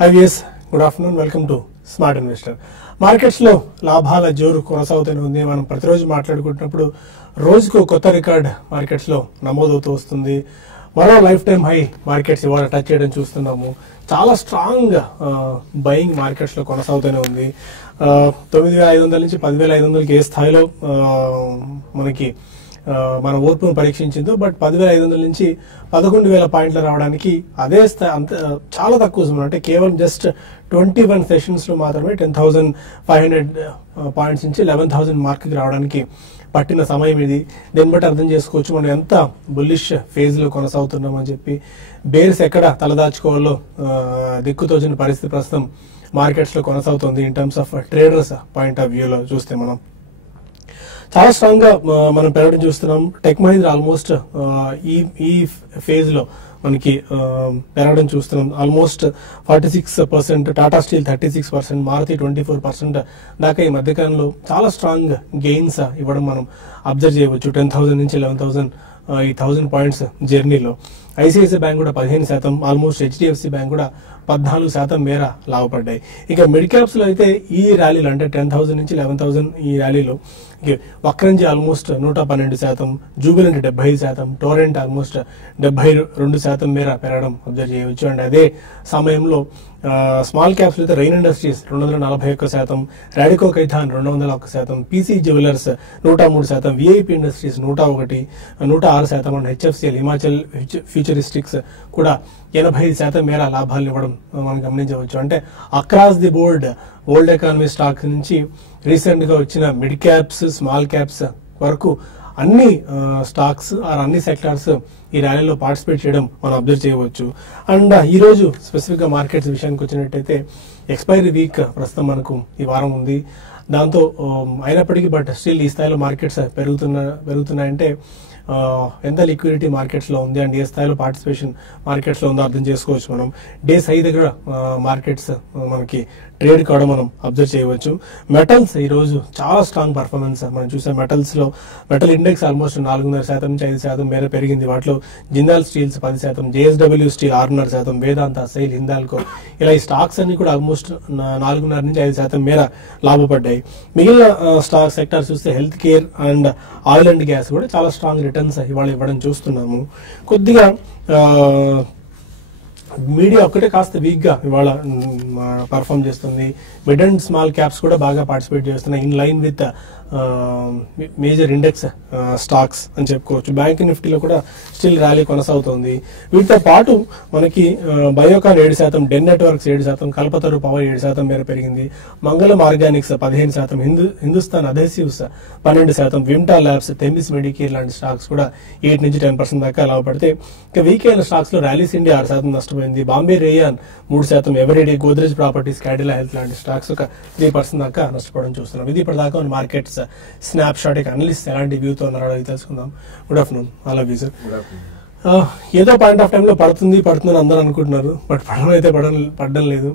Hi viewers, good afternoon. Welcome to Smart Investor. Markets లో లాభాల జోరు కొనసాగుతూనే ఉంది. మనం ప్రతిరోజు మాట్లాడుకుంటున్నప్పుడు రోజుకు కొత్త రికార్డ్ మార్కెట్స్ లో నమోదవుతూ వస్తుంది. మరో లైఫ్ టైం హై మార్కెట్స్ ఇవాళ టచ్ చేయడం చూస్తున్నాము. చాలా స్ట్రాంగ్ బయింగ్ మార్కెట్స్ లో కొనసాగుతూనే ఉంది. 9,500 నుంచి 10,500కి ఏ స్థాయిలో మనకి మన ఓర్పును పరీక్షించిందో, బట్ 10,500 నుంచి 11,000 పాయింట్లు రావడానికి అదే అంత చాలా తక్కువ సమయం, అంటే కేవలం జస్ట్ 21 సెషన్స్ లో మాత్రమే 10,500 పాయింట్స్ నుంచి 11,000 మార్క్కి రావడానికి పట్టిన సమయం ఇది. దీన్ని బట్టి అర్థం చేసుకోవచ్చు మనం ఎంత బుల్లిష్ ఫేజ్ లో కొనసాగుతున్నామని చెప్పి. బేర్స్ ఎక్కడ తలదాచుకోవాలో దిక్కుతోచిన పరిస్థితి ప్రస్తుతం మార్కెట్స్ లో కొనసాగుతుంది. In terms of traders point of వ్యూలో చూస్తే మనం చాలా స్ట్రాంగ్ గా మనం పెరగడం చూస్తున్నాం. టెక్ మహీంద్రా ఆల్మోస్ట్ ఈ ఫేజ్ లో మనకి పెరగడం చూస్తున్నాం. ఆల్మోస్ట్ 46%, టాటా స్టీల్ 36%, మారుతి 24% దాకా ఈ మధ్యకాలంలో చాలా స్ట్రాంగ్ గెయిన్స్ ఇవ్వడం మనం అబ్జర్వ్ చేయవచ్చు. 10,000 నుంచి 11,000 ఈ 1,000 పాయింట్స్ జర్నీలో. ఐసిఐసిఐ బ్యాంక్ కూడా 15%, ఆల్మోస్ట్ హెచ్డిఎఫ్సి బ్యాంక్ కూడా 14% మేర లాభపడ్డాయి. ఇక మిడ్ క్యాప్స్ లో అయితే ఈ ర్యాలీలో, అంటే 10,000 నుంచి 11,000 ఈ ర్యాలీలో Vakrangee almost 112%, Jubilant 70%, Torrent almost 72% మేర పెరగడం అబ్జర్వ్ చేయవచ్చు. అండ్ అదే సమయంలో స్మాల్ క్యాప్స్ అయితే Rain Industries 241%, Radico Khaitan 201%, PC Jewellers 103%, VIP Industries 106%, and HFCL Himachal Futuristics కూడా 85% మేర లాభాలు ఇవ్వడం మనం గమనించవచ్చు. అంటే across the board world economy stocks నుంచి రీసెంట్ గా వచ్చిన మిడ్ క్యాప్స్, స్మాల్ క్యాప్స్ వరకు అన్ని స్టాక్స్ ఆర్ అన్ని సెక్టార్స్ ఈ ర్యాలీలో పార్టిసిపేట్ చేయడం మనం అబ్జర్వ్ చేయవచ్చు. అండ్ ఈ రోజు స్పెసిఫిక్ గా మార్కెట్స్ విషయానికి వచ్చినట్టయితే ఎక్స్పైరీ వీక్ ప్రస్తుతం మనకు ఈ వారం ఉంది. దాంతో అయినప్పటికీ బట్ స్టిల్ ఈ స్థాయిలో మార్కెట్స్ పెరుగుతున్నాయంటే ఎంత లిక్విడిటీ మార్కెట్స్ లో ఉంది అండ్ ఏ స్థాయిలో పార్టిసిపేషన్ మార్కెట్స్ లో ఉందో అర్థం చేసుకోవచ్చు. మనం డేస్ హై దగ్గర మార్కెట్స్ మనకి ట్రేడ్ కావడం మనం అబ్జర్వ్ చేయవచ్చు. మెటల్స్ ఈ రోజు చాలా స్ట్రాంగ్ పర్ఫార్మెన్స్ మనం చూసాం. మెటల్స్ లో మెటల్ ఇండెక్స్ ఆల్మోస్ట్ 4.5% నుంచి 5% మేర పెరిగింది. వాటిలో జిందాల్ స్టీల్స్ 10%, జేఎస్డబ్ల్యూ స్టీల్ 6.5%, వేదాంత, సెయిల్, హిందాల్కో ఇలా ఈ స్టాక్స్ అన్ని కూడా ఆల్మోస్ట్ 4.5 నుంచి 5% మేర లాభపడ్డాయి. మిగిలిన స్టాక్ సెక్టార్స్ చూస్తే health care and oil and gas కూడా చాలా స్ట్రాంగ్ రిటర్న్స్ ఇవాళ ఇవ్వడం చూస్తున్నాము. కొద్దిగా మీడియా ఒక్కటే కాస్త వీక్ గా ఇవాళ పర్ఫామ్ చేస్తుంది. మిడ్ అండ్ స్మాల్ క్యాప్స్ కూడా బాగా పార్టిసిపేట్ చేస్తున్నాయి, in line with major index stocks అని చెప్పుకోవచ్చు. బ్యాంక్ నిఫ్టీలో కూడా స్టిల్ ర్యాలీ కొనసాగుతోంది. వీటితో పాటు మనకి Biocon 7%, Den Networks 7%, Kalpataru Power 7% మేర పెరిగింది. Mangalam Organics 15%, Hindustan Adhesives 12%, Vimta Labs, Themis Medicare లాంటి స్టాక్స్ కూడా 8 నుంచి 10% దాకా లాభపడితే, ఇక వీకెండ్ స్టాక్స్ లో ర్యాలీస్ ఇండియా 6% నష్టపోయింది. Bombay Rayon 3%, Eveready, Godrej Properties, Cadila Health లాంటి స్టాక్స్ ఒక 3% దాకా నష్టపోవడం చూస్తున్నాం. ఇది ఇప్పటిదాకా ఉన్న మార్కెట్స్ స్నాప్ షాట్. అనలిస్ట్ ఎలాంటి వ్యూతో ఉన్నారో అది తెలుసుకుందాం. Good afternoon all of you sir. ఏదో పాయింట్ ఆఫ్ టైమ్ లో పడుతుంది అందరూ అనుకుంటున్నారు, బట్ పడడం లేదు.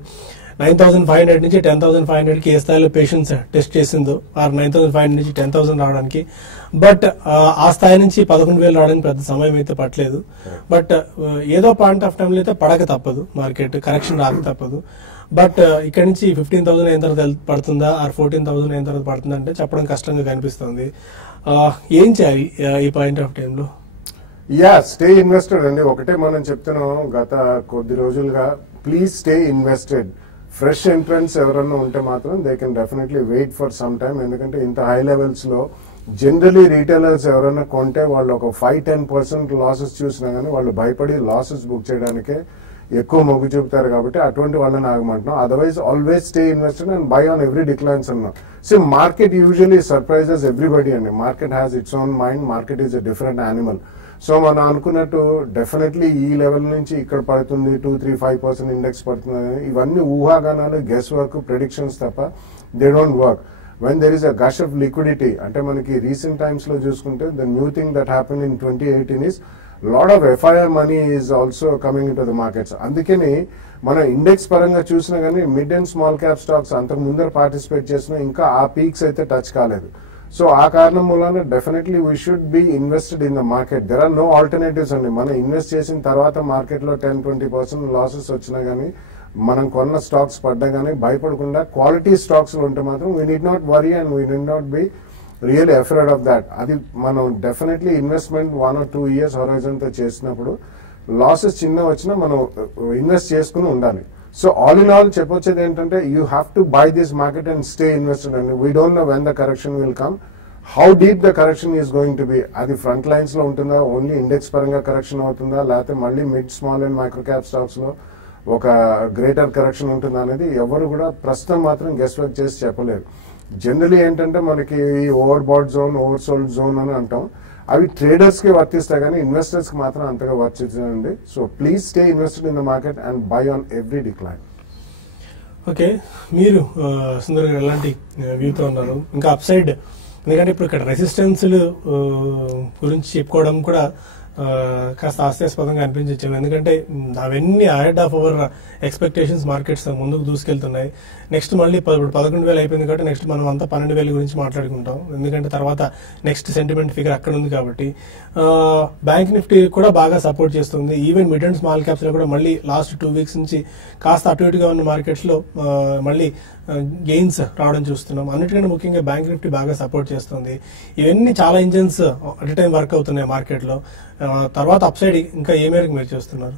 9,500 నుంచి 10,500 కి ఏ స్థాయిలో పేషెన్స్ టెస్ట్ చేసిందో, ఆర్ 9,500 నుంచి 10,000 రావడానికి, బట్ ఆ స్థాయి నుంచి 11,000 రావడానికి పెద్ద సమయం అయితే పట్టలేదు. బట్ ఏదో పాయింట్ ఆఫ్ టైమ్ లో అయితే పడక తప్పదు, మార్కెట్ కరెక్షన్ రాక తప్పదు. బట్ ఇక్కడ నుంచి 15,000 అయిన తర్వాత పడుతుందా, ఆర్ 14,000 అయిన తర్వాత పడుతుందా అంటే చెప్పడం కష్టంగా కనిపిస్తుంది. ఏం చేయాలి ఈ పాయింట్ ఆఫ్ టైమ్ లో? స్టే ఇన్వెస్టెడ్ అండి. ఒకటే మనం చెప్తున్నాం గత కొద్ది రోజులుగా, please stay invested. Fresh entrants ఎవరన్నా ఉంటే మాత్రం they can definitely wait for some time. ఎందుకంటే ఇంత హై లెవెల్స్ లో జనరలీ రీటైలర్స్ ఎవరైనా కొంటే వాళ్ళు ఒక 5-10% లాసెస్ చూసినా గానీ వాళ్ళు భయపడి లాసెస్ బుక్ చేయడానికే ఎక్కువ మొగ్గు చూపుతారు. కాబట్టి అటువంటి వాళ్ళని ఆగమంటున్నాం. Otherwise always stay invested and buy on every declines అన్నాం. So market usually surprises everybody అండి. Market has its own mind. Market is a different animal. So మనం అనుకున్నట్టు డెఫినెట్లీ ఈ లెవెల్ నుంచి ఇక్కడ పడుతుంది, 2-3-5% ఇండెక్స్ పడుతుంది, ఇవన్నీ ఊహాగానాలు, గెస్ వర్క్, ప్రెడిక్షన్స్ తప్ప they don't work. when there is a gush of liquidity, అంటే మనకి రీసెంట్ టైమ్స్ లో చూసుకుంటే the new thing that happened in 2018 is lot of FII money is also coming into the markets. అందుకని మన index పరంగా చూసినా కానీ mid and small cap stocks అంతకు ముందర పార్టిసిపేట్ చేసినా ఇంకా ఆ పీక్స్ అయితే టచ్ కాలేదు. సో ఆ కారణం మూలాన definitely we should be invested in the market. There are no alternatives అండి. మనం ఇన్వెస్ట్ చేసిన తర్వాత మార్కెట్ లో 10-20% లాసెస్ వచ్చినా గానీ మనం కొన్న స్టాక్స్ పడ్డా కానీ భయపడకుండా క్వాలిటీ స్టాక్స్ ఉంటే మాత్రం we need not worry and we need not be really afraid of that. అది మనం definitely investment 1 or 2 years horizon తో చేసినప్పుడు లాసెస్ చిన్న వచ్చినా మనం ఇన్వెస్ట్ చేసుకుని ఉండాలి. సో ఆల్ ఇన్ ఆల్ చెప్పొచ్చేది ఏంటంటే you have to buy this market and stay invested and we don't know when the correction will come, how deep the correction is going to be. అది front lines లో ఉంటుందా, only index పరంగా correction అవుతుందా, లేకపోతే మళ్ళీ mid small and micro cap stocks లో ఒక greater correction ఉంటుందా అనేది ఎవరు కూడా ప్రస్తుతం మాత్రం గెస్ వర్క్ చేసి చెప్పలేరు. జనరలీ ఏంటంటే మనకి over bat zone, over sold zone అని అంటాం, అవి ట్రేడర్స్ కి వర్తిస్తాయి కానీ ఇన్వెస్టర్స్ కి మాత్రం అంతగా వర్తించండి. So please stay invested in the market and buy on every decline. Okay, మీరు సుందర్ గారు ఎలాంటి వ్యూతో ఉన్నారు? ఇంకా అప్ సైడ్, ఎందుకంటే ఇప్పుడు ఇక్కడ రెసిస్టెన్స్ గురించి చెప్పుకోవడం కూడా కాస్త హాస్యాస్పదంగా అనిపించచ్చు. ఎందుకంటే అవన్నీ ahead of our expectations markets ముందుకు దూసుకెళ్తున్నాయి. నెక్స్ట్ మళ్ళీ 11,000 అయిపోయింది కాబట్టి నెక్స్ట్ మనం అంతా 12,000 గురించి మాట్లాడుకుంటాం. ఎందుకంటే తర్వాత నెక్స్ట్ సెంటిమెంట్ ఫిగర్ అక్కడ ఉంది కాబట్టి. బ్యాంక్ నిఫ్టీ కూడా బాగా సపోర్ట్ చేస్తుంది. Even mid and small caps లో కూడా మళ్ళీ లాస్ట్ 2 weeks నుంచి కాస్త అటు ఇటుగా ఉన్న మార్కెట్స్ లో మళ్ళీ గెయిన్స్ రావడం చూస్తున్నాం. అన్నిటికంటే ముఖ్యంగా బ్యాంక్ నిఫ్టీ బాగా సపోర్ట్ చేస్తుంది. ఇవన్నీ చాలా ఇంజన్స్ అట్ టైం వర్క్ అవుతున్నాయి మార్కెట్ లో. తర్వాత అప్ సైడ్ ఇంకా ఏ మేరకు మీరు చూస్తున్నారు?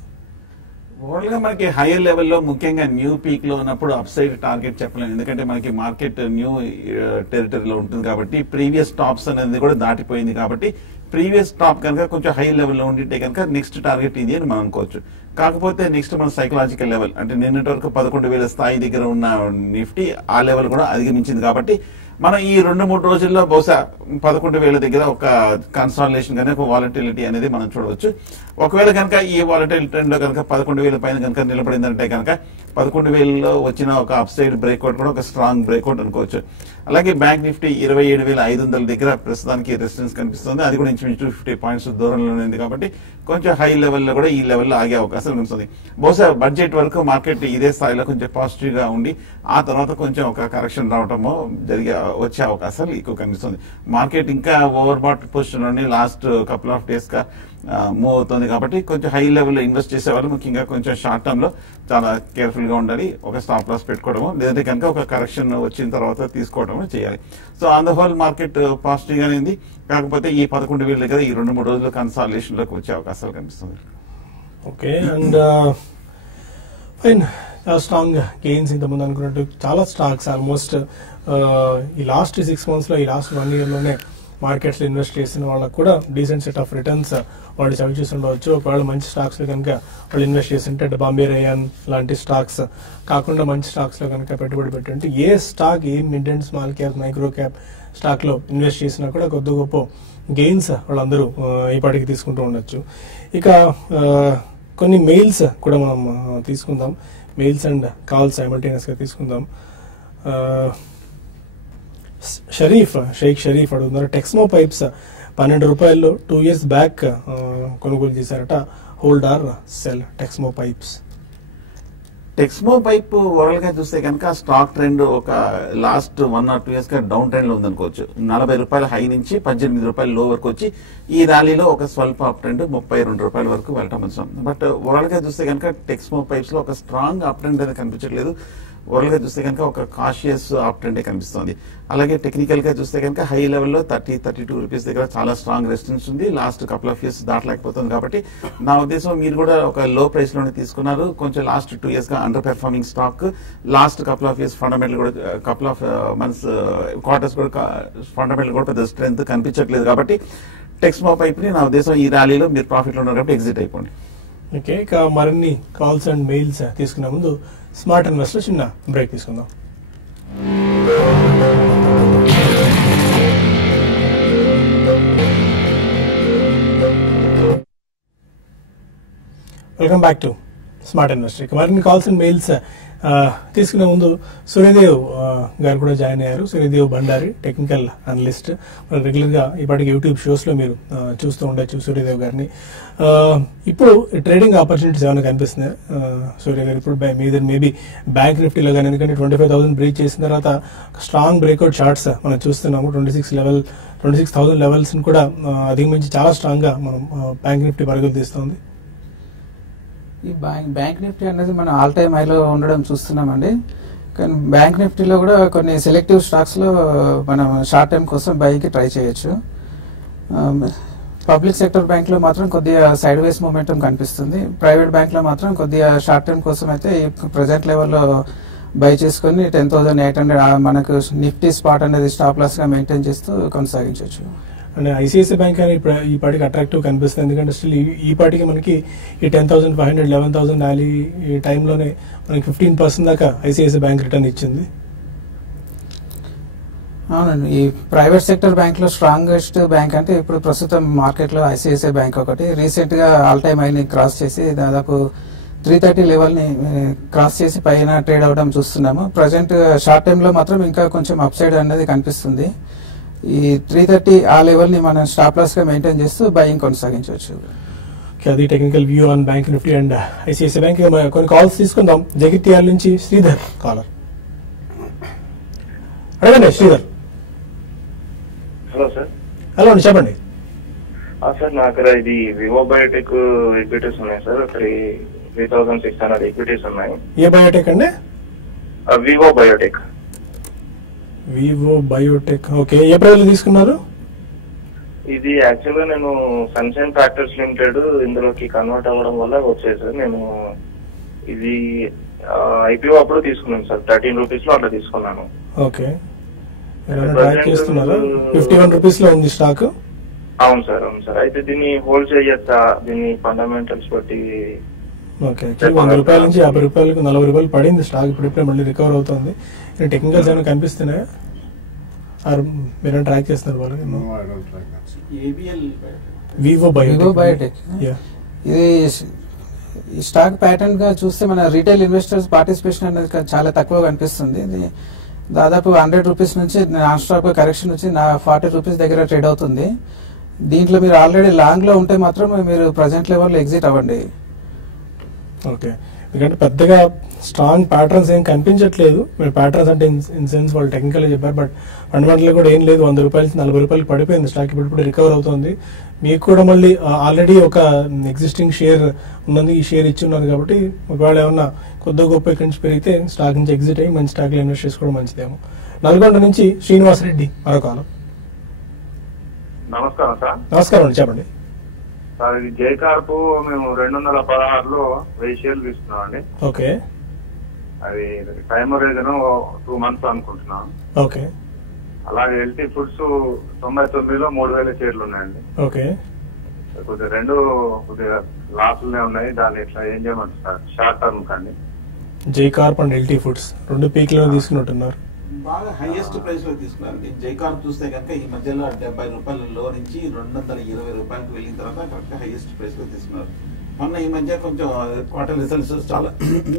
ఓవరాల్ గా మనకి హైయర్ లెవెల్లో ముఖ్యంగా న్యూ పీక్ లో ఉన్నప్పుడు అప్ సైడ్ టార్గెట్ చెప్పలేము. ఎందుకంటే మనకి మార్కెట్ న్యూ టెరిటరీలో ఉంటుంది కాబట్టి ప్రీవియస్ టాప్స్ అనేది కూడా దాటిపోయింది కాబట్టి ప్రీవియస్ టాప్ కనుక కొంచెం హై లెవెల్లో ఉండింటే కనుక నెక్స్ట్ టార్గెట్ ఇది అని మనం అనుకోవచ్చు. కాకపోతే నెక్స్ట్ మన సైకలాజికల్ లెవెల్ అంటే నిన్నటి వరకు 11,000 స్థాయి దగ్గర ఉన్న నిఫ్టీ ఆ లెవెల్ కూడా అధిగమించింది కాబట్టి మనం ఈ 2-3 రోజుల్లో బహుశా 11,000 దగ్గర ఒక కన్సాలిడేషన్ కానీ ఒక వాలటిలిటీ అనేది మనం చూడవచ్చు. ఒకవేళ కనుక ఈ వాలటిలిటీ ట్రెండ్ లో కనుక 11,000 పైన కనుక నిలబడిందంటే కనుక 11,000లో వచ్చిన ఒక అప్ సైడ్ బ్రేక్అవుట్ కూడా ఒక స్ట్రాంగ్ బ్రేక్అవుట్ అనుకోవచ్చు. అలాగే బ్యాంక్ నిఫ్టీ 27,500 దగ్గర ప్రస్తుతానికి రెసిస్టెన్స్ కనిపిస్తుంది. అది కూడా ఇంచుమించు 50 పాయింట్స్ దూరంలోనే ఉంది కాబట్టి కొంచెం హై లెవెల్లో కూడా ఈ లెవెల్లో ఆగే అవకాశం కనిపిస్తుంది. బహుశా బడ్జెట్ వరకు మార్కెట్ ఇదే స్థాయిలో కొంచెం పాజిటివ్ గా ఉండి ఆ తర్వాత కొంచెం ఒక కరెక్షన్ రావటమో వచ్చే అవకాశాలు ఎక్కువ కనిపిస్తుంది. మార్కెట్ ఇంకా ఓవర్ బాట్ పొజిషన్ లోని లాస్ట్ కపుల్ ఆఫ్ డేస్ గా మూవ్ అవుతుంది కాబట్టి కొంచెం హై లెవెల్లో ఇన్వెస్ట్ చేసేవాళ్ళు ముఖ్యంగా కొంచెం షార్ట్ టర్మ్ లో చాలా కేర్ఫుల్ గా ఉండాలి. ఒక స్టాప్ లాస్ పెట్టుకోవడము లేదంటే కనుక ఒక కరెక్షన్ వచ్చిన తర్వాత తీసుకోవడము చేయాలి. So on the whole market positive గానే ఉంది. కాకపోతే ఈ 11,000 దగ్గర ఈ 2-3 రోజులు కన్సాలిడేషన్ లోకి వచ్చే అవకాశాలు కనిపిస్తుంది. Okay, and fine, strong gains ఇంతకుముందు అనుకున్నట్టు చాలా స్టాక్స్ ఆల్మోస్ట్ ఈ లాస్ట్ 6 months లో, ఈ లాస్ట్ 1 year లోనే మార్కెట్స్ లో ఇన్వెస్ట్ చేసిన వాళ్ళకి కూడా డీసెంట్ సెట్ ఆఫ్ రిటర్న్స్ వాళ్ళు చవి చూసి ఉండవచ్చు. ఒకవేళ మంచి స్టాక్స్ లో కనుక వాళ్ళు ఇన్వెస్ట్ చేస్తుంటే బాంబే రేయాన్ లాంటి స్టాక్స్ కాకుండా మంచి స్టాక్స్ లో కనుక పెట్టుబడి పెట్టుంటే ఏ స్టాక్, ఏ mid and small cap, micro cap stock లో ఇన్వెస్ట్ చేసినా కూడా కొద్ది గొప్ప గెయిన్స్ వాళ్ళందరూ ఇప్పటికి తీసుకుంటూ ఉండొచ్చు. ఇక కొన్ని మెయిల్స్ కూడా మనం తీసుకుందాం. మెయిల్స్ అండ్ కాల్స్ సైమల్టేనియస్ గా తీసుకుందాం. షేక్ షరీఫ్ అడుగుతున్నారు, టెక్స్మో పైప్స్ 12 రూపాయల్లో 2 years బ్యాక్ కొనుగోలు చేశారట. Hold are cell Texmo pipes? Texmo pipe overall గా చూస్తే కనుక స్టాక్ ట్రెండ్ ఒక లాస్ట్ 1 or 2 years గా డౌన్ ట్రెండ్ లో ఉందనుకోవచ్చు. 40 రూపాయల హై నుంచి 18 రూపాయల లో వరకు వచ్చి ఈ ర్యాలీలో ఒక స్వల్ప అప్ ట్రెండ్ 32 రూపాయల వరకు వెళ్ళటం వచ్చాం. బట్ ఓవరాల్ గా చూస్తే కనుక టెక్స్మో పైప్స్ లో ఒక స్ట్రాంగ్ అప్ ట్రెండ్ అనేది కనిపించట్లేదు. ఓవరాల్ గా చూస్తే కనుక ఒక కాషియస్ అప్ ట్రెండ్ కనిపిస్తుంది. అలాగే టెక్నికల్ గా చూస్తే కనుక హై లెవెల్లో 30-32 రూపీస్ దగ్గర చాలా స్ట్రాంగ్ రెసిస్టెన్స్ ఉంది. లాస్ట్ కపుల్ ఆఫ్ ఇయర్స్ దాటలేకపోతుంది కాబట్టి నా ఉద్దేశం మీరు కూడా ఒక లో ప్రైస్ లోనే తీసుకున్నారు. కొంచెం లాస్ట్ 2 years గా under performing stock. Last couple of years fundamental కూడా కపుల్ ఆఫ్ మంత్స్ క్వార్టర్స్ కూడా ఫండమెంటల్ కూడా పెద్ద స్ట్రెంత్ కనిపించట్లేదు కాబట్టి టెక్స్మో పైప్ ని నా ఉద్దేశం ఈ ర్యాలీలో మీరు ప్రాఫిట్ లో ఉన్నారు కాబట్టి ఎగ్జిట్ అయిపోండి. ఓకే, ఇక మరిన్ని కాల్స్ అండ్ మెయిల్స్ తీసుకునే ముందు స్మార్ట్ ఇన్వెస్టర్ చిన్న బ్రేక్ తీసుకుందాం. Welcome back to smart investor. ఇక మరిన్ని కాల్స్ అండ్ మెయిల్స్ తీసుకునే ముందు సూర్యదేవ్ గారు కూడా జాయిన్ అయ్యారు. Suryadev Bhandari, technical analyst. Regular గా ఇప్పటికి యూట్యూబ్ షోస్ లో మీరు చూస్తూ ఉండొచ్చు సూర్యదేవ్ గారిని. ఇప్పుడు ట్రేడింగ్ ఆపర్చునిటీస్ ఏమైనా కనిపిస్తున్నాయి సూర్య గారు? ఇప్పుడు మేబీ బ్యాంక్ నిఫ్టీలో కానీ, ఎందుకంటే 25,000 బ్రేక్ చేసిన తర్వాత స్ట్రాంగ్ బ్రేక్అవుట్ షార్ట్స్ మనం చూస్తున్నాము. 26,000 లెవెల్స్ కూడా అధిగమించి చాలా స్ట్రాంగ్ గా మనం బ్యాంక్ నిఫ్టీ పరుగులు తీస్తుంది. ఈ బ్యాంక్ నిఫ్టీ అనేది మనం ఆల్ టైమ్ హైలో ఉండడం చూస్తున్నామండి. కానీ బ్యాంక్ నిఫ్టీలో కూడా కొన్ని సెలెక్టివ్ స్టాక్స్లో మనం షార్ట్ టైం కోసం బైకి ట్రై చేయొచ్చు. పబ్లిక్ సెక్టర్ బ్యాంక్లో మాత్రం కొద్దిగా సైడ్ వేస్ మూమెంటం కనిపిస్తుంది. ప్రైవేట్ బ్యాంక్లో మాత్రం కొద్దిగా షార్ట్ టైం కోసం అయితే ప్రజెంట్ లెవెల్లో బై చేసుకొని 10,800 మనకు నిఫ్టీ స్పాట్ అనేది స్టాప్ లాస్ గా మెయింటైన్ చేస్తూ కొనసాగించవచ్చు. అంటే ఐసిఐసిఐ బ్యాంక్ అని ఇప్పుడు ఈ పాటికి అట్రాక్టివ్ కనిపిస్తుంది. ఎందుకంటే స్టిల్ ఈ పాటికి మనకి ఈ 10,500 11,000 ర్యాలీ ఈ టైంలోనే మనకి 15% దాకా ఐసిఐసిఐ బ్యాంక్ రిటర్న్ ఇచ్చింది. అవునండి, ఈ ప్రైవేట్ సెక్టర్ బ్యాంక్ లో స్ట్రాంగెస్ట్ బ్యాంక్ అంటే ఇప్పుడు ప్రస్తుతం మార్కెట్ లో ఐసిఐసిఐ బ్యాంక్ ఒకటి. రీసెంట్ గా ఆల్ టైమ్ హైని క్రాస్ చేసి దాదాపు 330 లెవెల్ ని క్రాస్ చేసి పైన ట్రేడ్ అవడం చూస్తున్నాము. ప్రజెంట్ షార్ట్ టైమ్ లో మాత్రం ఇంకా కొంచెం అప్ సైడ్ అనేది కనిపిస్తుంది. ఈ 330 ఆ లెవెల్ ని మనం స్టాప్ లాస్ గా మెయింటైన్ చేస్తూ బయింగ్ కొనసాగించవచ్చు. అది technical view on bank Nifty and ICICI bank. కొన్ని కాల్స్ తీసుకుందాం. జగిత్యాల నుంచి శ్రీధర్ కాలర్. అడగండి శ్రీధర్. Hello sir. హలో అండి, చెప్పండి. సార్ నా దగ్గర ఇది వివో బయోటెక్ ఈక్విటీస్ ఉన్నాయి సార్. 3,600 ఈక్విటీస్ ఉన్నాయి. ఏ బయోటెక్ అండి? Vivo Biotech. Vivo Biotech, okay. ఏ ప్రైస్ లో తీసుకున్నారు? ఇది యాక్చువల్ గా నేను సన్షైన్ ఫ్యాక్టర్స్ లిమిటెడ్ ఇందులోకి కన్వర్ట్ అవ్వడం వల్ల వచ్చేది సార్. నేను ఇది ఐపీఓ అప్పుడు తీసుకున్నాను సార్. 13 రూపీస్ లో అట్లా తీసుకున్నాను. ఓకే, ట్రాక్ చేస్తున్నారా? 51 రూపీస్ లో ఉంది స్టాక్. అవును సార్, అవును సార్. అయితే దీన్ని హోల్డ్ చేయొచ్చా? దీన్ని ఫండమెంటల్స్ బట్టి ఓకే. 100 రూపాయల నుంచి 50 రూపాయలకు 40 రూపాయలు పడింది స్టాక్. ఇప్పుడే మళ్ళీ రికవర్ అవుతుంది. టెక్నికల్స్ ఏమైనా కనిపిస్తున్నాయా? మీరు ట్రాక్ చేస్తున్నారు వాళ్ళు? వివో బయోటెక్ ఇది ఈ స్టాక్ ప్యాటర్న్ గా చూస్తే మన రీటైల్ ఇన్వెస్టర్స్ పార్టిసిపేషన్ అనేది చాలా తక్కువ కనిపిస్తుంది. ఇది దాదాపు 100 రూపీస్ నుంచి నాన్ స్టాప్ కరెక్షన్ వచ్చి 40 రూపీస్ దగ్గర ట్రేడ్ అవుతుంది. దీంట్లో మీరు ఆల్రెడీ లాంగ్ లో ఉంటే మాత్రం మీరు ప్రజెంట్ లెవెల్లో ఎగ్జిట్ అవ్వండి. ఓకే, ఎందుకంటే పెద్దగా స్ట్రాంగ్ ప్యాటర్న్స్ ఏం కనిపించట్లేదు. మీరు ప్యాటర్న్స్ అంటే ఇన్ సెన్స్ వాళ్ళు టెక్నికల్ చెప్పారు, బట్ ఫండమెంటల్ కూడా ఏం లేదు. 100 రూపాయల నుంచి 40 రూపాయలు పడిపోయింది స్టాక్. ఇప్పుడు రికవర్ అవుతుంది. మీకు కూడా మళ్ళీ ఆల్రెడీ ఒక ఎగ్జిస్టింగ్ షేర్ ఉన్నది, ఈ షేర్ ఇచ్చి ఉన్నారు కాబట్టి ఒకవేళ ఏమన్నా కొద్దిగా గొప్ప ఇక్కడి నుంచి పెరిగితే స్టాక్ నుంచి ఎగ్జిట్ అయ్యి మంచి స్టాక్ లో ఇన్వెస్ట్ చేసుకోవడం మంచిదేమో. నల్గొండ నుంచి శ్రీనివాస్ రెడ్డి మరో కాలం. నమస్కారం సార్. నమస్కారం అండి, చెప్పండి. సార్ ఇది జైకార్ప్ మేము 216లో 1000 షేర్లు తీసుకున్నాం అండి. ఓకే, అది టైమ్ రేజన్ 2 మంత్స్ అనుకుంటున్నాం. ఓకే. అలాగే ఎల్టీ ఫుడ్స్ 99లో 3000 షేర్లు ఉన్నాయండి. ఓకే, కొద్దిగా లాస్లనే ఉన్నాయి. దాన్ని ఇట్లా ఏం చేయమంటారు సార్ షార్ట్ టర్మ్ కానీ? Jai Corp and LT foods 2 పీక్లను తీసుకున్నట్టున్నారు. బాగా హైయెస్ట్ ప్రైస్ లో తీసుకున్నారండి. జైకార్ప్ చూస్తే కనుక ఈ మధ్యలో 70 రూపాయల లో నుంచి 220 రూపాయలకు వెళ్ళిన తర్వాత కరెక్ట్ హైయెస్ట్ ప్రైస్ లో తీసుకున్నారు. మొన్న ఈ మధ్య కొంచెం క్వార్టర్ రిజల్ట్స్ చాలా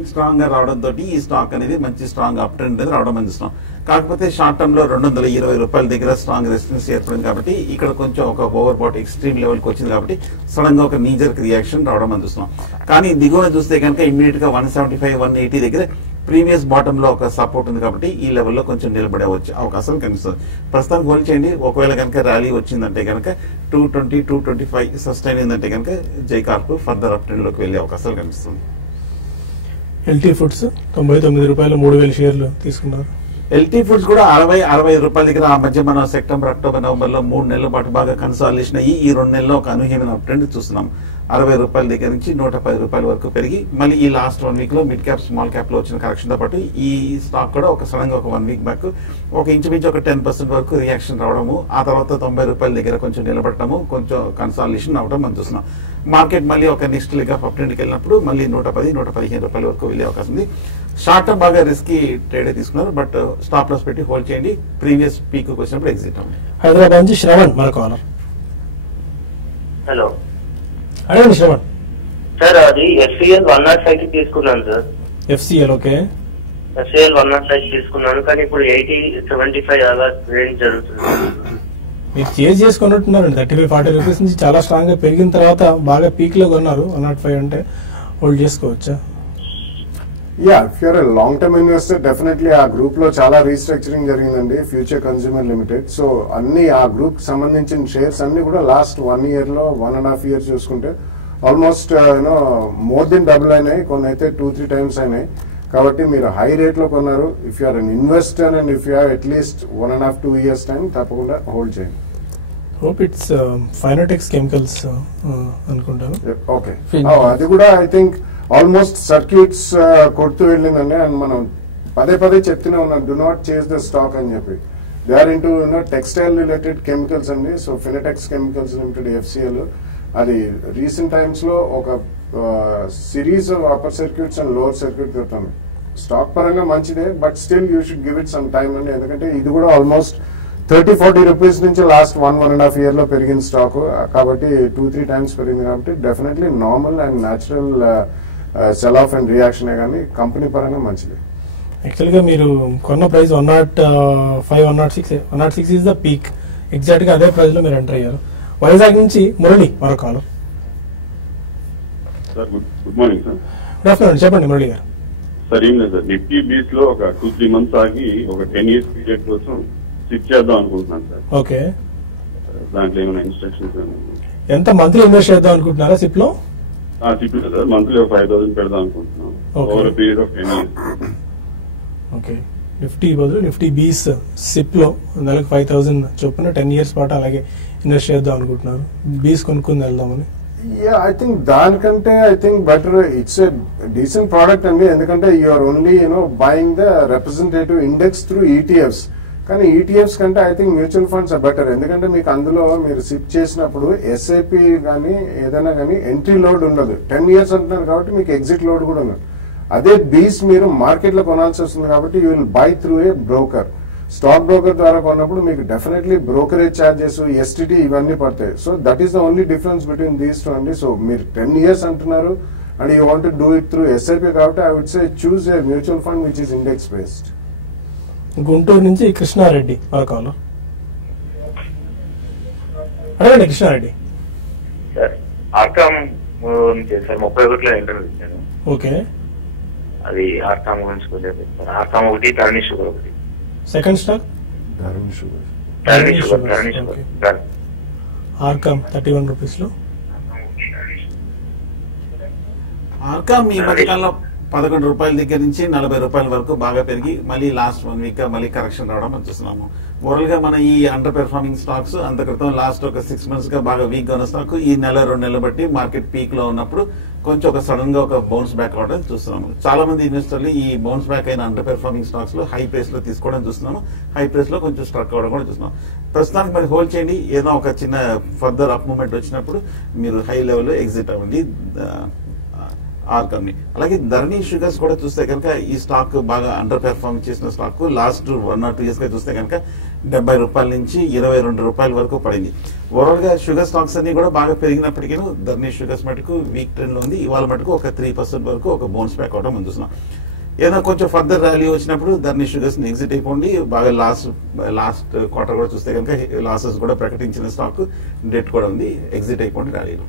స్ట్రాంగ్ గా రావడంతో ఈ స్టాక్ అనేది మంచి స్ట్రాంగ్ అప్ ట్రెండ్ అనేది రావడం అందిస్తున్నాం. కాకపోతే షార్ట్ టర్మ్ లో 220 రూపాయల దగ్గర స్ట్రాంగ్ రెసిస్టెన్స్ ఏర్పడింది కాబట్టి ఇక్కడ కొంచెం ఒక ఓవర్ బాట్ ఎక్స్ట్రీమ్ లెవెల్ కి వచ్చింది కాబట్టి సడన్ గా ఒక నీజర్ రియాక్షన్ రావడం అందిస్తున్నాం. కానీ దిగువన చూస్తే కనుక ఇమ్మీడియట్ గా 175 180 దగ్గర ప్రీవియస్ బాటమ్ లో ఒక సపోర్ట్ ఉంది కాబట్టి ఈ లెవెల్లో కొంచెం నిలబడే వచ్చే అవకాశం కనిపిస్తుంది. ప్రస్తుతానికి హోల్డ్ చేయండి. ఒకవేళ కనుక ర్యాలీ వచ్చిందంటే కనుక 220 225 సస్టైన్ అయిందంటే కనుక జైకార్ప్ ఫర్దర్ అప్ ట్రెండ్ లోకి వెళ్లే అవకాశాలు కనిపిస్తుంది. ఎల్టీ ఫుడ్స్ 99 రూపాయలు 3000 షేర్లు తీసుకున్నారు. ఎల్టీ ఫుడ్స్ కూడా 60-65 రూపాయల దగ్గర ఆ మధ్య మనం సెప్టెంబర్ అక్టోబర్ నవంబర్ లో 3 నెలల పాటు బాగా కన్సాలిడేషన్ అయ్యి ఈ 2 నెలల్లో ఒక అనూహ్యమైన అప్ ట్రెండ్ చూస్తున్నాం. 60 రూపాయల దగ్గర నుంచి 110 రూపాయల వరకు పెరిగి మళ్ళీ ఈ లాస్ట్ 1 వీక్ లో మిడ్ క్యాప్ స్మాల్ క్యాప్ లో వచ్చిన కరెక్షన్ తో పాటు ఈ స్టాక్ కూడా ఒక సడన్ గా ఒక 1 వీక్ బ్యాక్ ఒక ఇంచుమించు ఒక 10% వరకు రియాక్షన్ రావడము, ఆ తర్వాత 90 రూపాయల దగ్గర కొంచెం నిలబడటము, కొంచెం కన్సాలిడేషన్ అవడం మనం చూస్తున్నాం. మార్కెట్ మళ్ళీ ఒక నెక్స్ట్ లెగ్ ఆఫ్ అప్ ట్రెండ్కి వెళ్ళినప్పుడు మళ్ళీ 110-115 రూపాయల వరకు వెళ్ళే అవకాశం ఉంది. షార్ట్ టర్మ్ బాగా రిస్కీ ట్రేడ్ తీసుకున్నారు, బట్ స్టాప్ లాస్ పెట్టి హోల్డ్ చేయండి. ప్రీవియస్ పీక్ వచ్చినప్పుడు ఎగ్జిట్ అవ్వండి. హైదరాబాద్ నుంచి శ్రవణ్ మన కాలర్. హలో, అడగండి శ్రవణ్. సార్ అది ఎఫ్సిఎల్ 105 కి తీసుకున్నాను సార్. FCL, okay. ఎఫ్సిఎల్ 105 తీసుకున్నాను కానీ ఇప్పుడు 80-75 అలా రేంజ్ జరుగుతుంది. మీరు చేంజ్ చేసుకున్నట్టున్నారండి. 35-40 రూపీస్ నుంచి చాలా స్ట్రాంగ్ గా పెరిగిన తర్వాత బాగా పీక్ లో కొన్నారు. 105 అంటే హోల్డ్ చేసుకోవచ్చా? Yeah, if you're a long term investor definitely ఆ గ్రూప్ లో చాలా రీస్ట్రక్చరింగ్ జరిగిందండి. Future consumer limited. సో అన్ని ఆ గ్రూప్ సంబంధించిన షేర్స్ అన్ని కూడా లాస్ట్ 1 year లో 1.5 years చూసుకుంటే ఆల్మోస్ట్ మోర్ దెన్ డబుల్ అయినాయి, కొన్ని అయితే 2-3 times అయినాయి. కాబట్టి మీరు హై రేట్ లో కొన్నారు. If you are an investor and if you have at least 1.5-2 years time తప్పకుండా హోల్డ్ చేయండి. హోప్ ఇట్స్ ఫైనోటెక్స్ కెమికల్స్ అనుకుంటాను. ఓకే, అది కూడా ఐ థింక్ ఆల్మోస్ట్ సర్క్యూట్స్ కొడుతూ వెళ్ళిందండి. అండ్ మనం పదే పదే చెప్తూనే ఉన్నాం, do not chase the stock అని చెప్పి. They are into textile related chemicals అండి. So Fineotex chemicals limited FCL అది రీసెంట్ టైమ్స్ లో ఒక series of upper circuits and lower circuit పెడతాను. స్టాక్ పరంగా మంచిదే, but still you should give it some time అండి. ఎందుకంటే ఇది కూడా ఆల్మోస్ట్ 30-40 రూపీస్ నుంచి లాస్ట్ 1.5 year లో పెరిగిన స్టాక్ కాబట్టి 2-3 times పెరిగింది కాబట్టి definitely normal and natural cell of and reaction కానీ కంపెనీ పరంగా మంచిది. యాక్చువల్గా మీరు కొన్న price 105, 106 is the peak. Exact గా అదే ప్రైస్ లో మీరు ఎంటర్ అయ్యారు. వైజాగ్ నుంచి మురళి మరొక కాలం. Sir good morning sir. Good afternoon, చెప్పండి మురళి గారు. సార్ ఏం లేదు సార్, నిఫ్టీ బీస్ లో ఒక 2-3 months ఆగి ఒక 10 years పీరియడ్ కోసం స్విచ్ చేద్దాం అనుకుంటున్నాను సార్. ఓకే, దాంట్లో ఏమైనా ఇన్స్ట్రక్షన్స్? ఎంత మంత్లీ ఇన్వెస్ట్ చేద్దాం అనుకుంటున్నారా సిప్ లో? సిప్ సార్ మంత్లీ 5,000 పెడదాం అనుకుంటున్నాం over period of 10 years. Okay, Nifty బదులు నిఫ్టీ బీస్ సిప్ లో నెలకు 5,000 చొప్పున 10 years పాటు అలాగే ఇన్వెస్ట్ చేద్దాం అనుకుంటున్నారు. బీస్ కొనుక్కుని వెళ్దామని. ఐ థింక్ దానికంటే better it's a decent product అండి. ఎందుకంటే you're only buying the representative index through ETFs. కానీ ETFs కంటే I think mutual funds are better. ఎందుకంటే మీకు అందులో మీరు సిప్ చేసినప్పుడు SIP కానీ ఏదైనా కానీ ఎంట్రీ లోడ్ ఉండదు. 10 years అంటున్నారు కాబట్టి మీకు ఎగ్జిట్ లోడ్ కూడా ఉండదు. అదే బీస్ మీరు మార్కెట్ లో కొనాల్సి వస్తుంది కాబట్టి you will buy through a broker. Stock broker ద్వారా కొన్నప్పుడు మీకు డెఫినెట్లీ బ్రోకరేజ్ ఛార్జెస్, STT ఇవన్నీ పడతాయి. So that is the only difference between these two అండి. సో మీరు 10 years అంటున్నారు and you want do it through SIP కాబట్టి I would say choose a mutual fund which is index based. Guntur నుంచి కృష్ణారెడ్డి మరొక అడగండి. Krishna Reddy sir RCom sir 31లో enter ఇచ్చాను. Okay, అది ఆర్కామ్ గురించి కొంచెం చెప్తాను. ఆర్కామ్ ఒకటి, ధరణి షుగర్ ఒకటి. సెకండ్ స్టాక్ ధరణి షుగర్. ఆర్కామ్ 31 రూపీస్ లో. ఆర్కామ్ ఈ మధ్యకాలంలో 11 రూపాయల దగ్గర నుంచి 40 రూపాయల వరకు బాగా పెరిగి మళ్ళీ లాస్ట్ 1 week గా మళ్ళీ కరెక్షన్ రావడం మనం చూస్తున్నాము. ఓవరాల్ గా మన ఈ అండర్ పెర్ఫార్మింగ్ స్టాక్స్ అంత క్రితం లాస్ట్ ఒక 6 months గా బాగా వీక్ గా ఉన్న స్టాక్ ఈ నెల 2 నెలలు బట్టి మార్కెట్ పీక్ లో ఉన్నప్పుడు కొంచెం ఒక సడన్ గా ఒక బౌన్స్ బ్యాక్ అవడం చూస్తున్నాము. చాలా మంది ఇన్వెస్టర్లు ఈ బౌన్స్ బ్యాక్ అయిన అండర్ పెర్ఫార్మింగ్ స్టాక్స్ లో హై ప్రైస్ లో తీసుకోవడం చూస్తున్నాము. హై ప్రైస్ లో కొంచెం స్ట్రక్ అవడం కూడా చూస్తున్నాం. ప్రస్తుతానికి మరి హోల్డ్ చేయండి. ఏదో ఒక చిన్న ఫర్దర్ అప్ మూమెంట్ వచ్చినప్పుడు మీరు హై లెవెల్ లో ఎగ్జిట్ అవ్వండి ఆర్కామ్ ని. అలాగే ధరణి షుగర్స్ కూడా చూస్తే కనుక ఈ స్టాక్ బాగా అండర్ పెర్ఫార్మ్ చేసిన స్టాక్ లాస్ట్ 1 or 2 years గా చూస్తే కనుక 70 రూపాయల నుంచి 22 రూపాయల వరకు పడింది. ఓవరాల్ గా షుగర్ స్టాక్స్ అన్ని కూడా బాగా పెరిగినప్పటికీ ధరణి షుగర్స్ మటుకు వీక్ ట్రెండ్ లో ఉంది. ఇవాళ మటుకు ఒక 3% వరకు ఒక బౌన్స్ బ్యాక్ అవడం మనం చూస్తున్నాం. ఏదైనా కొంచెం ఫర్దర్ ర్యాలీ వచ్చినప్పుడు ధరణి షుగర్స్ ని ఎగ్జిట్ అయిపోండి. బాగా లాస్ట్ క్వార్టర్ కూడా చూస్తే కనుక లాసెస్ కూడా ప్రకటించిన స్టాక్ డెట్ కూడా ఉంది. ఎగ్జిట్ అయిపోండి ర్యాలీలో.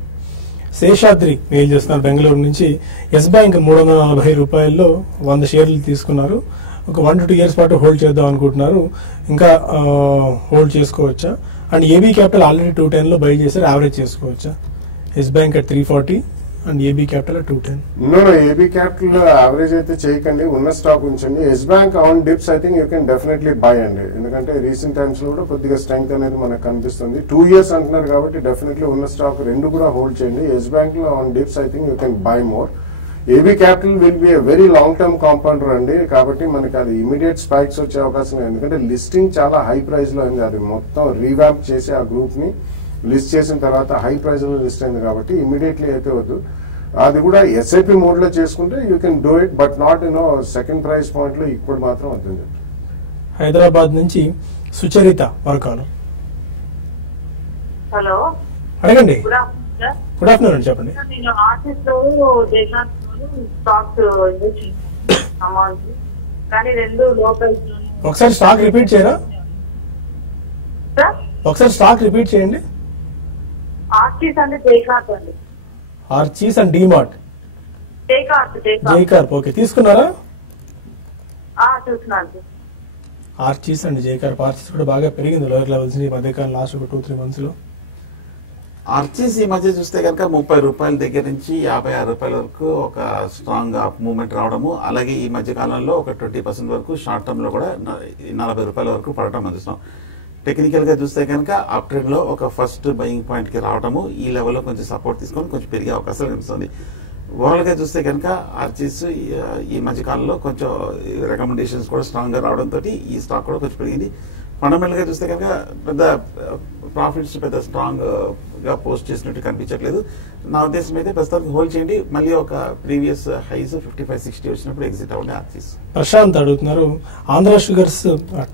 శేషాద్రి మెయిల్ చేస్తున్నారు బెంగళూరు నుంచి. ఎస్ బ్యాంక్ 340 రూపాయల్లో 100 షేర్లు తీసుకున్నారు. ఒక 1 to 2 years పాటు హోల్డ్ చేద్దాం అనుకుంటున్నారు. ఇంకా హోల్డ్ చేసుకోవచ్చా? అండ్ ఏబీ క్యాపిటల్ ఆల్రెడీ 210 లో బై చేశారు, యావరేజ్ చేసుకోవచ్చా? Yes bank at 340 and AB capital at 210. No AB capital average అయితే చేయకండి, ఉన్న స్టాక్ ఉంచండి. Yes bank on dips I think you can definitely buy అండి. ఎందుకంటే రీసెంట్ టైమ్స్ లో కూడా కొద్దిగా స్ట్రెంగ్త్ అనేది మనకు కనిపిస్తుంది. 2 years అంటున్నారు కాబట్టి డెఫినెట్లీ ఉన్న స్టాక్ రెండు కూడా హోల్డ్ చేయండి. ఎస్ బ్యాంక్ లో on dips I think you can buy more. AB capital will be a very long term compounder అండి. కాబట్టి మనకి అది ఇమీడియట్ స్పైక్స్ వచ్చే అవకాశం లేదు. ఎందుకంటే లిస్టింగ్ చాలా హై ప్రైస్ లో అయింది. అది మొత్తం రీవ్యాంప్ చేసి ఆ గ్రూప్ ని లిస్ట్ చేసిన తర్వాత హై ప్రైస్ లో లిస్ట్ అయింది కాబట్టి ఇమీడియట్లీ అయితే వద్దు. అది కూడా SIP మోడ్ లో చేసుకుంటే you can do it, but not second price point లో ఇప్పుడు మాత్రం వద్దని చెప్పి. హైదరాబాద్ నుంచి సుచరిత వరకాలు. హలో, అడగండి. Good afternoon sir. Good afternoon అండి, చెప్పండి. నేను ఆర్టిస్ట్ లో స్టాక్స్ అమౌంట్ కానీ రెండు లోకల్. ఒకసారి స్టాక్ రిపీట్ చేయరా? సార్ ఒకసారి స్టాక్ రిపీట్ చేయండి. ఆర్టిస్ట్ అంటే జైకార్ప్ అండి. Archies and DMart. Jaicorp okay, తీసుకున్నారా? చూస్తున్నాను. Archies and Jai Corp. ఆర్చీస్ కూడా బాగా పెరిగింది లోయర్ లెవెల్స్ ఈ మధ్యకాలం లాస్ట్ ఒక 2-3 months లో. ఆర్చీస్ ఈ మధ్య చూస్తే కనుక 30 రూపాయల దగ్గర నుంచి 56 రూపాయల వరకు ఒక స్ట్రాంగ్ అప్ మూవ్మెంట్ రావడము, అలాగే ఈ మధ్య కాలంలో ఒక 20% వరకు షార్ట్ టర్మ్ లో కూడా 40 రూపాయల వరకు పడటం అందిస్తున్నాం. టెక్నికల్ గా చూస్తే కనుక అప్ ట్రెండ్ లో ఒక ఫస్ట్ బయింగ్ పాయింట్ కి రావడము, ఈ లెవెల్లో కొంచెం సపోర్ట్ తీసుకొని కొంచెం పెరిగే అవకాశాలు కనిపిస్తుంది. ఓవరాల్ గా చూస్తే కనుక ఆర్చీస్ ఈ మధ్య కాలంలో కొంచెం రికమెండేషన్స్ కూడా స్ట్రాంగ్ గా రావడంతో ఈ స్టాక్ కూడా కొంచెం పెరిగింది. ఫండమెంటల్ గా చూస్తే కనుక పెద్ద ప్రాఫిట్స్ పెద్ద స్ట్రాంగ్ గా పోస్ట్ చేసినట్టు కనిపించట్లేదు. నా ఉద్దేశం అయితే ప్రస్తుతానికి హోల్డ్ చేయండి, మళ్ళీ ఒక ప్రీవియస్ హైస్ 55-60 వచ్చినప్పుడు ఎగ్జిట్ అవ్వండి ఆర్చీస్. ప్రశాంత్ అడుగుతున్నారు, Andhra sugars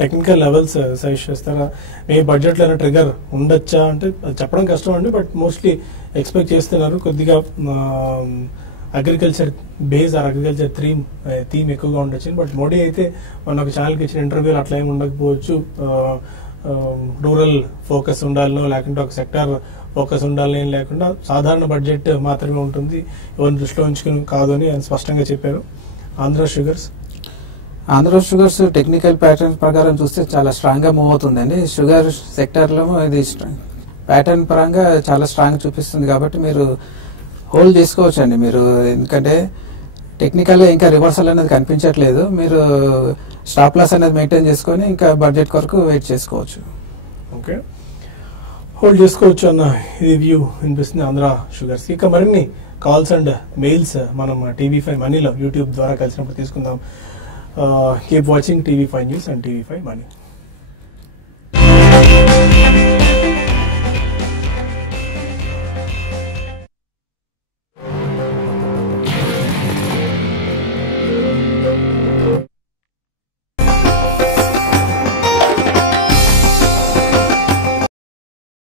technical levels suggest చేస్తారా? మీ బడ్జెట్ లో ట్రిగర్ ఉండొచ్చా అంటే చెప్పడం కష్టం అండి, బట్ మోస్ట్లీ ఎక్స్పెక్ట్ చేస్తున్నారు కొద్దిగా agriculture base or agriculture theme ఎక్కువగా ఉండొచ్చు. బట్ మోడీ అయితే మన ఒక ఛానల్కి ఇచ్చిన ఇంటర్వ్యూలు అట్లా ఏమి ఉండకపోవచ్చు. రూరల్ ఫోకస్ ఉండాలనో లేకుంటే ఒక సెక్టార్ ఫోకస్ ఉండాలని ఏం లేకుండా సాధారణ బడ్జెట్ మాత్రమే ఉంటుంది, ఎవరిని దృష్టిలో ఉంచుకుని కాదు అని ఆయన స్పష్టంగా చెప్పారు. ఆంధ్ర షుగర్స్ టెక్నికల్ ప్యాటర్న్ ప్రకారం చూస్తే చాలా స్ట్రాంగ్ గా మూవ్ అవుతుందండి. షుగర్ సెక్టర్ లో ఇది ప్యాటర్న్ పరంగా చాలా స్ట్రాంగ్ చూపిస్తుంది కాబట్టి మీరు హోల్డ్ చేసుకోవచ్చు అండి మీరు, ఎందుకంటే టెక్నికల్ గా ఇంకా రివర్సల్ అనేది కనిపించట్లేదు. మీరు స్టాప్ లాస్ అనేది మెయింటైన్ చేసుకొని ఇంకా బడ్జెట్ కొరకు వెయిట్ చేసుకోవచ్చు. ఓకే, హోల్డ్ చేసుకోవచ్చు అన్న ఇది వ్యూ వినిపిస్తుంది ఆంధ్ర షుగర్స్. ఇక మరిన్ని కాల్స్ అండ్ మెయిల్స్ మనం TV5 మనీలో యూట్యూబ్ ద్వారా కలిసినప్పుడు తీసుకుందాం. Keep watching TV5 news and TV5 money.